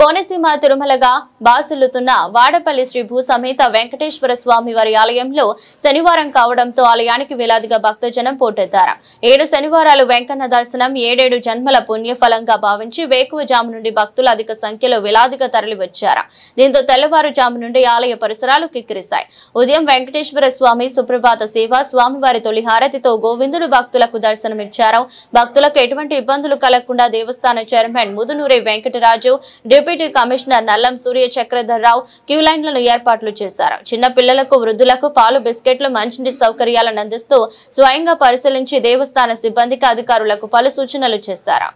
కోనసీమ తిరుమలగా బాసులుతున్న వాడపల్లి శ్రీ భూసమేత వెంకటేశ్వర స్వామి వారి ఆలయంలో శనివారం కావడంతో ఆలయానికి వేలాదిగా భక్తజనం పోటెత్తారు. 7 శనివారాలు వెంకన్న దర్శనం 7 జన్మల పుణ్యఫలంగా భావించి వేకువజాము నుండి భక్తులు అధిక సంఖ్యలో వేలాదిగా తరలివచ్చారు. దీంతో తెల్లవారుజాము నుండి ఆలయ పరిసరాలు కిక్కిరిశాయి. ఉదయం వెంకటేశ్వర స్వామి సుప్రభాత సేవ, స్వామివారి తొలి హారతితో గోవిందుడు భక్తులకు దర్శనమిచ్చారు. భక్తులకు ఎటువంటి ఇబ్బందులు కలగకుండా దేవస్థాన chairman Mudunuri Venkataraju, deputy commissioner Nallam Surya Chakradharrao queue లైన్లను ఏర్పాట్లు చేశారు. చిన్న పిల్లలకు, వృద్ధులకు పాలు, బిస్కెట్లు, మంచినీటి సౌకర్యాలను అందిస్తూ స్వయంగా పరిశీలించి దేవస్థాన సిబ్బందికి, అధికారులకు పలు సూచనలు చేశారు.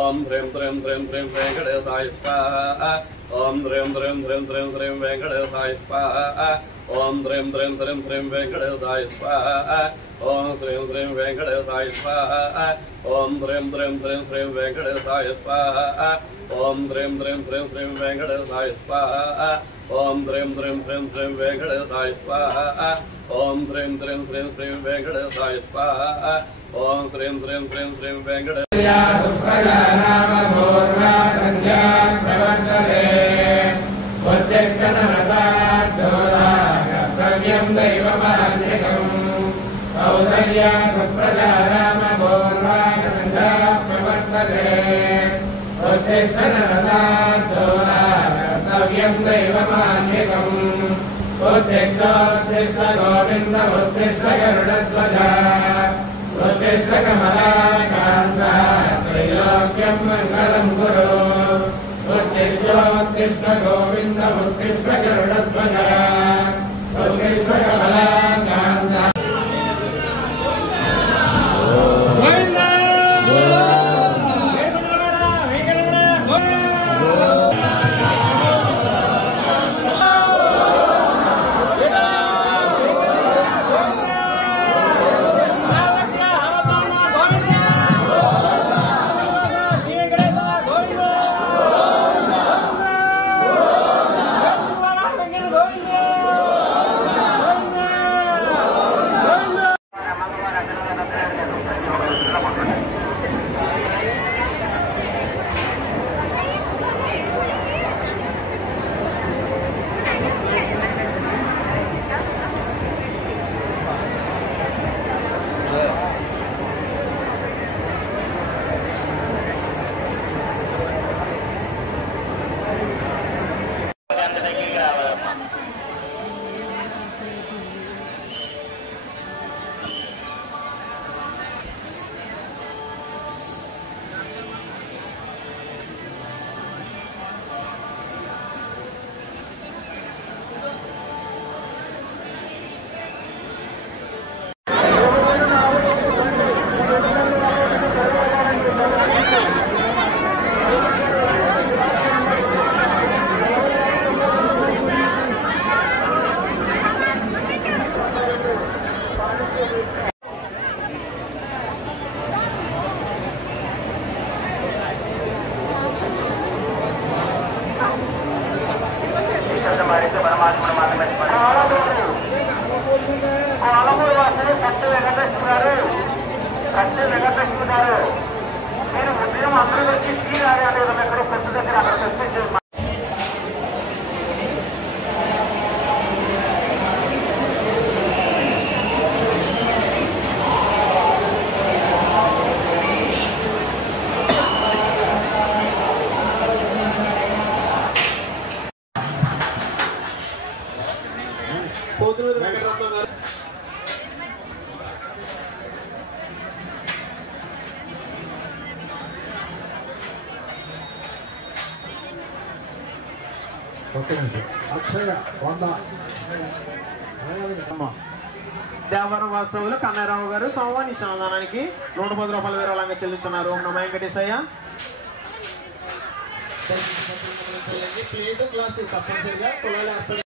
ओम ह्रीं ह्रीं ह्रीं ह्रीं वेंकटेशाय स्वाहा। ओम ह्रीं ह्रीं ह्रीं ह्रीं ह्रीं वेंकटेशाय स्वाहा। ओम ह्रीं ह्रीं ह्रीं ह्रीं वेंकटेशाय स्वाहा। ओम ह्रीं ह्रीं वेंकटेशाय स्वाहा। ओम ह्रीं ह्रीं ह्रीं ह्रीं वेंकटेशाय स्वाहा। ओम ह्रीं ह्रीं ह्रीं ह्रीं वेंकटेशाय स्वाहा। ओम ह्रीं ह्रीं ह्रीं ह्रीं वेंकटेशाय स्वाहा। ओम ह्रीं ह्रीं ह्रीं ह्रीं वेंकटेशाय स्वाहा। ओम ह्रीं ह्रीं ह्रीं ह्रीं वेंकटेशाय దేవరం వాస్తవులు కన్నయ్యరావు గారు సోమవారి శ్రమదానానికి 110 రూపాయల విరాళంగా చెల్లిస్తున్నారు. ఓం నమో వెంకటేశయ్య.